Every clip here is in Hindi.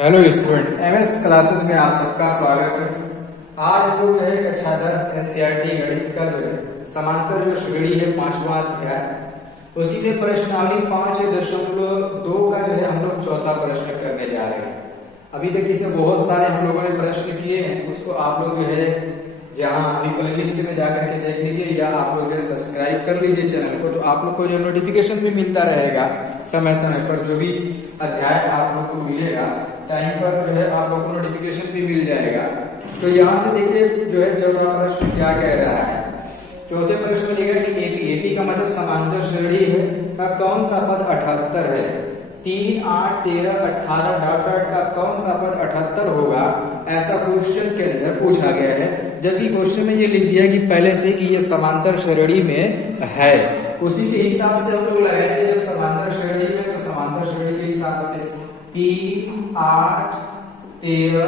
हेलो स्टूडेंट, एमएस क्लासेस में आप सबका स्वागत है। आज हम लोग जो है कक्षा 10 एनसीईआरटी गणित का जो है समांतर जो श्रेणी है 5वां अध्याय उसी में प्रश्नावली 5.2 का जो है हम लोग चौथा प्रश्न करने जा रहे हैं। अभी तक इसमें बहुत सारे हम लोगों ने प्रश्न किए हैं, उसको आप लोग जो है जहां अभी प्लेलिस्ट में जाकर के देख लीजिए या आप लोग सब्सक्राइब कर लीजिए चैनल को, तो आप लोग को जो नोटिफिकेशन भी मिलता रहेगा समय समय पर। जो भी अध्याय आप लोग को मिलेगा टाइम पर जो है आप लोग को नोटिफिकेशन भी मिल जाएगा। तो यहाँ से देखिए जो है चौथा प्रश्न क्या कह रहा है। चौथे प्रश्न में लिखा कि एपी का मतलब समांतर श्रेणी है का कौन सा पद 78 है। 3, 8, 13, 18 डॉट डॉट का कौन सा पद 78 होगा, ऐसा क्वेश्चन के अंदर पूछा गया है। जबकि क्वेश्चन में ये लिख दिया कि पहले से कि ये समांतर श्रेणी में है, उसी के हिसाब से हम लोग लगाएंगे। जब समांतर श्रेणी में तो समांतर श्रेणी के हिसाब से 3, 8, 13,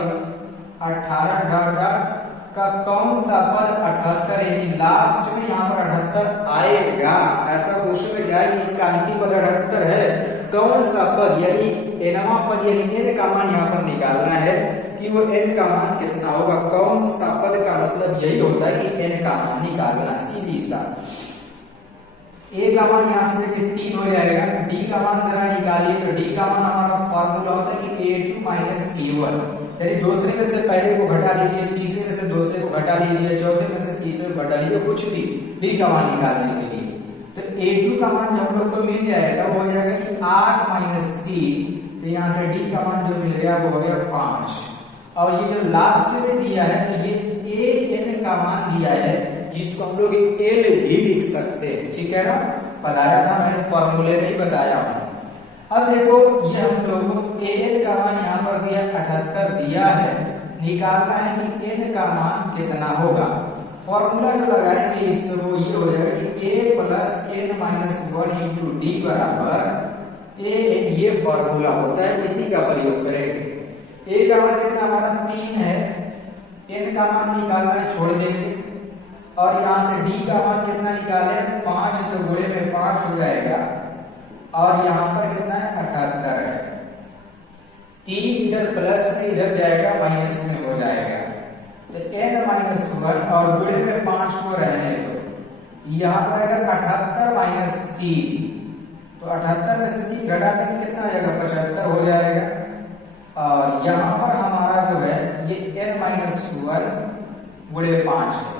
18 डॉट डॉट का कौन सा पद 78 यानी लास्ट में यहाँ पर 78 आएगा। ऐसा क्वेश्चन में क्या है कि इसका अंतिम पद 78 है, कौन सा पद यानी एनवां पद यानी एन का मान यहाँ पर निकालना है कि वो एन का मान कितना होगा। कौन सा पद का मतलब यही होता है कि एन का मान निकालना। सीधी सा ए का मान यहाँ से लेके 3 हो जाएगा। डी का मान जरा निकालिए, तो डी का मान हमारा फॉर्मूला होता है कि a2 माइनस a1, यानी दूसरे में से पहले को घटा लीजिए, तीसरे में से दूसरे को घटा लीजिए, चौथे में से तीसरे को घटा लीजिए, कुछ भी डी का मान निकालने के लिए। तो a2 का मान जब हम लोग को मिल जाएगा वो हो जाएगा कि 8 माइनस 3, तो यहाँ से डी का मान जो मिल गया वो हो गया 5। और ये जो लास्ट में दिया है तो ये an का मान दिया है जिसको हम लोग एल भी लिख सकते हैं, ठीक है ना। बताया था मैंने, फॉर्मूले में ही बताया हूं। अब देखो ये हम लोग एन का मान यहाँ पर दिया 78 दिया है, निकालना है कि एन का मान कितना होगा। फॉर्मूला जो लगाएंगे इसमें वो ये हो जाएगा कि a plus n minus 1 into d बराबर ए। ये फॉर्मूला होता है, इसी का प्रयोग करेंगे। ए का मान कितना हमारा 3 है, एन का मान निकालना है, छोड़ देंगे। और यहाँ से डी का मान कितना निकाले 5, तो गुणे में 5 हो जाएगा। और यहाँ पर कितना है 78 है। 3 इधर प्लस में इधर जाएगा माइनस में हो जाएगा, तो n माइनस 1 और गुणे में 5 को रहने दो। यहाँ पर अगर 78 माइनस 3, तो 78 में से 3 घटा देंगे कितना आ जाएगा 75 हो जाएगा। और यहाँ पर हमारा जो है ये n माइनस 1 गुणे 5 है।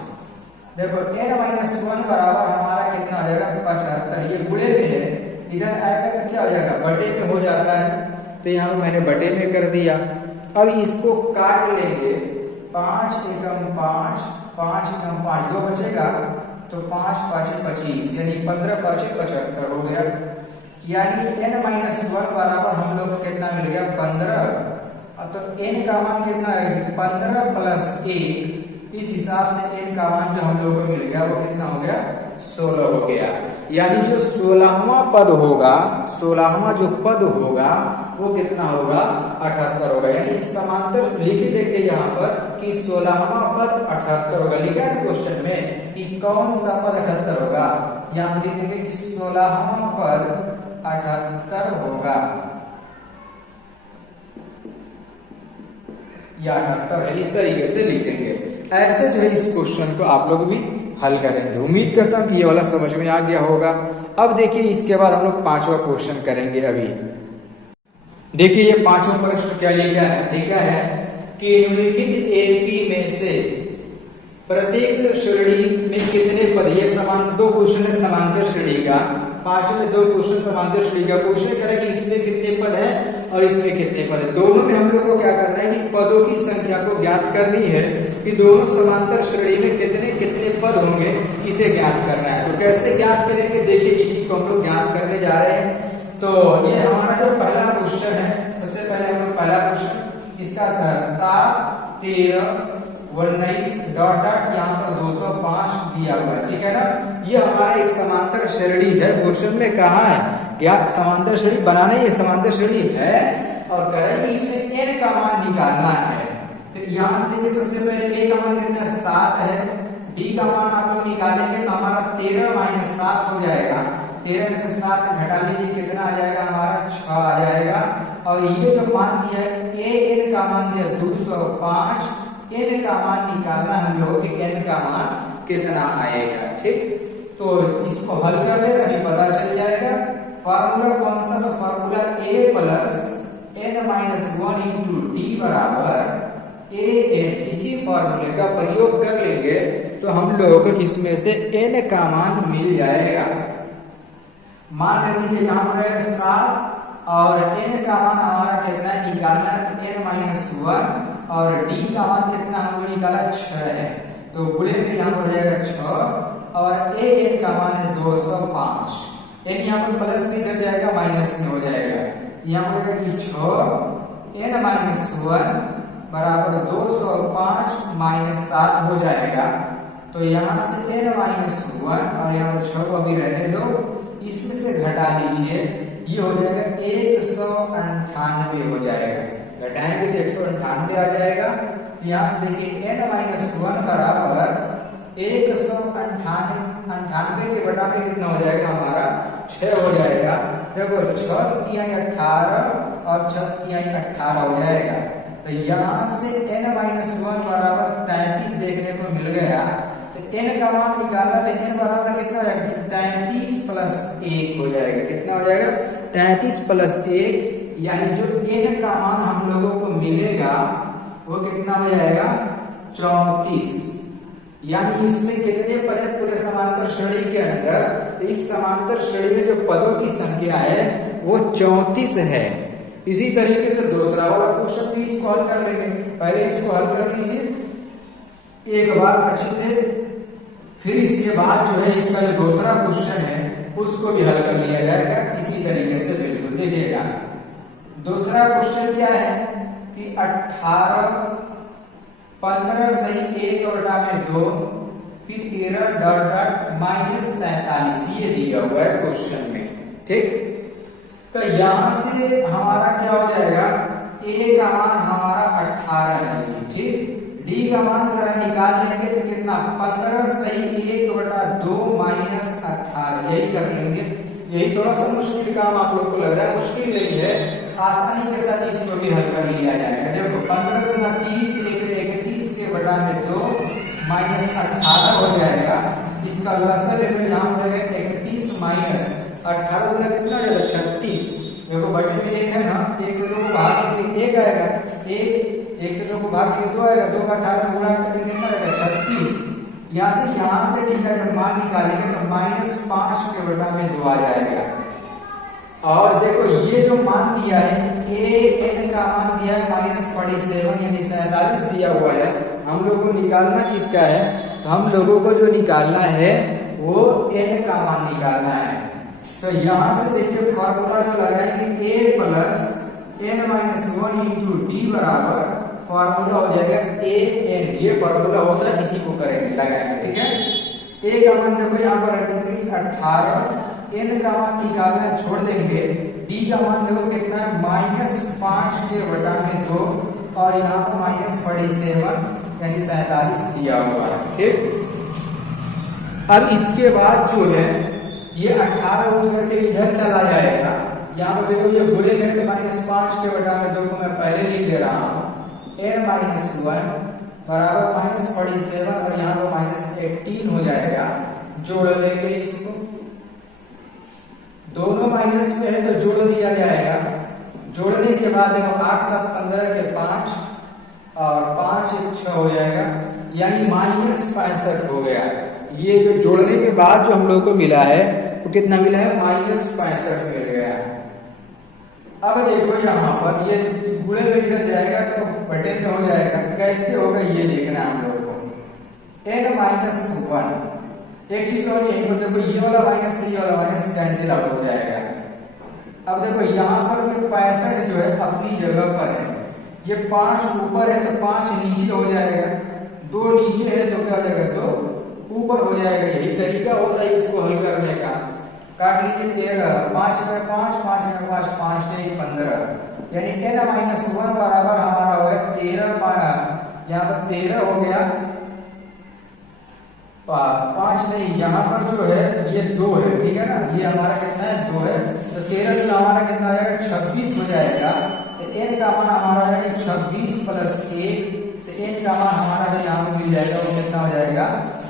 देखो n माइनस 1 बराबर हमारा कितना आ जाएगा 75। ये गुणे में है, इधर आएगा तो क्या हो जाएगा बटे में हो जाता है, तो यहाँ मैंने बटे में कर दिया। अब इसको काट लेंगे, 5 एकम 5, 5 एकम 5 2 बचेगा, तो 5 5 25 यानी 15 5 75 हो गया। यानी n माइनस 1 बराबर हम लोग को कितना मिल गया 15। तो n का मान कितना है 15 प्लस 1, इस हिसाब से n का मान जो हम लोग को मिल गया वो कितना हो गया 16 हो गया। यानी जो 16वां पद होगा, 16वां जो पद होगा वो कितना होगा 78 होगा। यानी समांतर लिख देंगे यहाँ पर कि 16वां पद 78 होगा। लिखा है क्वेश्चन में कि कौन सा पद 78 होगा, यहाँ लिख देंगे कि 16वां पद 78 होगा या 78 है, इस तरीके से लिख देंगे। ऐसे जो है इस क्वेश्चन को आप लोग भी हल करेंगे। उम्मीद करता हूं कि ये वाला समझ में आ गया होगा। अब देखिए इसके बाद हम लोग 5वां क्वेश्चन करेंगे। अभी देखिए ये 5वां प्रश्न क्या लिखा है। लिखा है कि निम्नलिखित एपी में से प्रत्येक श्रेणी में कितने पद, ये समान 2 क्वेश्चन है समांतर श्रेणी का, 5 में 2 क्वेश्चन समांतर श्रेणी का। क्वेश्चन करें कि इसमें कितने पद है और इसमें कितने पद है। दोनों में हम लोग को क्या करना है कि पदों की संख्या को ज्ञात करनी है कि दोनों समांतर श्रेणी में कितने कितने पद होंगे, इसे ज्ञात करना है। तो कैसे ज्ञात करेंगे, देखिए इसी को हम लोग ज्ञात करने जा रहे हैं। तो ये हमारा जो पहला क्वेश्चन है, सबसे पहले हम लोग पहला क्वेश्चन इसका 7, 13, 19 डॉट डॉट यहाँ पर 205 दिया हुआ है, ठीक है ना। ये हमारा एक समांतर श्रेणी है। क्वेश्चन में कहा है क्या समांतर श्रेणी बनाना, ये समांतर श्रेणी है और कह रहे हैं कि इसमें n का मान निकालना है। तो यहाँ से देखिए सबसे पहले a का मान कितना 7 है, d का मान आप लोग निकालेंगे तो हमारा 13 माइनस 7 हो जाएगा। 13 में से 7 घटा लीजिए कितना आ जाएगा हमारा 6 आ जाएगा। और ये जो मान दिया है a का मान दिया 205, n का मान निकालना हम लोगों के n का मान कितना आएगा। ठीक, तो इसको हल कर ले अभी पता चल जाएगा। फार्मूला कौन सा, तो formula a plus n minus 1 into d बराबर a n। इसी फार्मूले का प्रयोग कर लेंगे तो हम लोगों को इसमें से n का मान मिल जाएगा। मान लीजिए यहाँ पर है 7 और n का मान हमारा कितना है निकालना है, n माइनस 1 और d का मान कितना हमको निकाला 6 है, तो गुणे में यहाँ पर हो जाएगा 6 और a n का मान है 205। n यहाँ पर प्लस में इधर जाएगा माइनस में हो जाएगा, यहाँ पर 6 n माइनस 1 बराबर 205 माइनस 7 हो जाएगा। तो यहाँ से n माइनस 1 और यहाँ पर 6 को अभी रहने दो, इसमें से घटा लीजिए, ये हो जाएगा 198 हो जाएगा। घटाएंगे तो 198 आ जाएगा। यहाँ से देखिए n माइनस 1 बराबर 198 के बटा में कितना हो जाएगा हमारा 6 हो जाएगा। देखो 6 तिहाई 18 और 6 तिहाई 18 हो जाएगा। तो यहाँ से n माइनस 1 बराबर 33 देखने को मिल गया। तो n का मान निकालना, तो n बराबर कितना हो जाएगा 33 प्लस 1 हो जाएगा। कितना हो जाएगा 33 प्लस 1, यानी जो n का मान हम लोगों को मिलेगा वो कितना हो जाएगा 34। यानी इसमें कितने पद है पूरे समांतर श्रेणी के अंदर, तो इस समांतर श्रेणी में जो पदों की संख्या है वो 34 है। इसी तरीके से दूसरा वाला क्वेश्चन भी इसको हल कर लेंगे। पहले इसको हल कर लीजिए एक बार अच्छे से, फिर इसके बाद जो है इसका जो दूसरा क्वेश्चन है उसको भी हल कर लिया जाएगा इसी तरीके से। बिल्कुल देखिएगा, दूसरा क्वेश्चन क्या है कि 18 15 सही 1/2 फिर 13 डॉट डॉट माइनस 47 ये दिया हुआ है क्वेश्चन में। ठीक, तो यहां से हमारा क्या हो जाएगा, a का मान हमारा 18 है। ठीक, d का मान जरा निकाल लेंगे तो कितना 15 सही 1/2 माइनस 18 यही कर लेंगे। यही थोड़ा सा मुश्किल काम आप लोग को लग रहा है, मुश्किल नहीं है, आसानी के साथ इसको भी हल कर लिया जाएगा। देखो 15 गुना 30 30 के बटा में 2 माइनस 18 हो जाएगा। इसका लसर यहाँ पर 31 माइनस 18 गुना कितना हो जाएगा 36। देखो बटे में 1 है ना, 1 से 2 को भाग देंगे 1 आएगा, 1 से 2 को भाग देंगे 2 आएगा, 2 का 18 में गुणा करके कितना आएगा 36। यहाँ से ठीक है मान निकालेंगे तो -5 के बटा में 2 आ जाएगा। और देखो ये जो मान दिया है a n का मान दिया है -47 यानी 47 दिया हुआ है। हम लोग को निकालना किसका है, तो हम लोगों को जो निकालना है वो n का मान निकालना है। तो यहाँ से देखिए फॉर्मूला जो लगाएंगे a plus n minus 1 into d बराबर फॉर्मूला हो जाएगा a n। ये फॉर्मूला होता है, इसी को करेंगे लगाएंगे। ठीक है, a का मान देखो यहाँ पर रख देंगे 18, n का मान निकालना छोड़ देंगे, d का मान देखो कितना है -5 के बटा में 2 और यहाँ पर -47 यानी 47 दिया हुआ है। ठीक, अब इसके बाद जो है ये 18 उठ करके इधर चला जाएगा। यहाँ पर देखो ये बुरे में तो -5 के बटा में 2 को मैं पहले लिख दे रहा हूँ, n माइनस 1 बराबर -47 और यहाँ पर -18 हो जाएगा। जोड़ लेंगे इसको, दोनों माइनस में है तो जोड़ दिया जाएगा। जोड़ने के बाद देखो 8 7 15 के 5 और 5 1 6 हो जाएगा, यानी -65 हो गया। ये जो जोड़ने के बाद जो हम लोग को मिला है वो कितना मिला है -65 मिल गया है। अब देखो यहाँ पर ये गुणे में इधर जाएगा तो बटे में हो जाएगा, कैसे होगा ये देखना हम लोग को। n माइनस 1 एक चीज और यही पर देखो ये वाला माइनस से ये वाला माइनस कैंसिल आउट हो जाएगा। अब देखो यहाँ पर 65 जो है अपनी जगह पर है, ये 5 ऊपर है तो 5 नीचे हो जाएगा, 2 नीचे है तो क्या हो जाएगा 2 ऊपर हो जाएगा। यही तरीका होता है इसको हल करने का। काट लीजिए 13 5 में 5 5 में 5 5 से 15 यानी n माइनस 1 बराबर हमारा हो गया 13। यहाँ पर 13 हो गया, 5 नहीं, यहाँ पर जो है ये 2 है। ठीक है ना, ये हमारा कितना है 2 है, तो 13 जो हमारा कितना हो जाएगा 26 हो जाएगा। तो n का मान हमारा है 26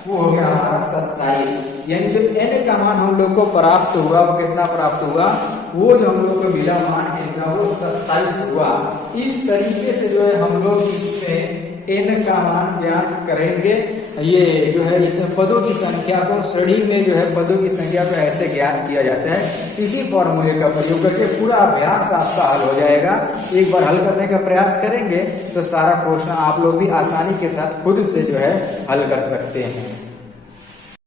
वो हो गया हमारा 27। यानी जो n का मान हम लोग को प्राप्त हुआ वो कितना प्राप्त हुआ, वो जो हम लोग को मिला मान n का वो 27 हुआ। इस तरीके से जो है हम लोग इसमें n का मान ज्ञात करेंगे। ये जो है इसमें पदों की संख्या को श्रेणी में जो है पदों की संख्या को ऐसे ज्ञात किया जाता है। इसी फॉर्मूले का प्रयोग करके पूरा अभ्यास आपका हल हो जाएगा। एक बार हल करने का प्रयास करेंगे तो सारा क्वेश्चन आप लोग भी आसानी के साथ खुद से जो है हल कर सकते हैं।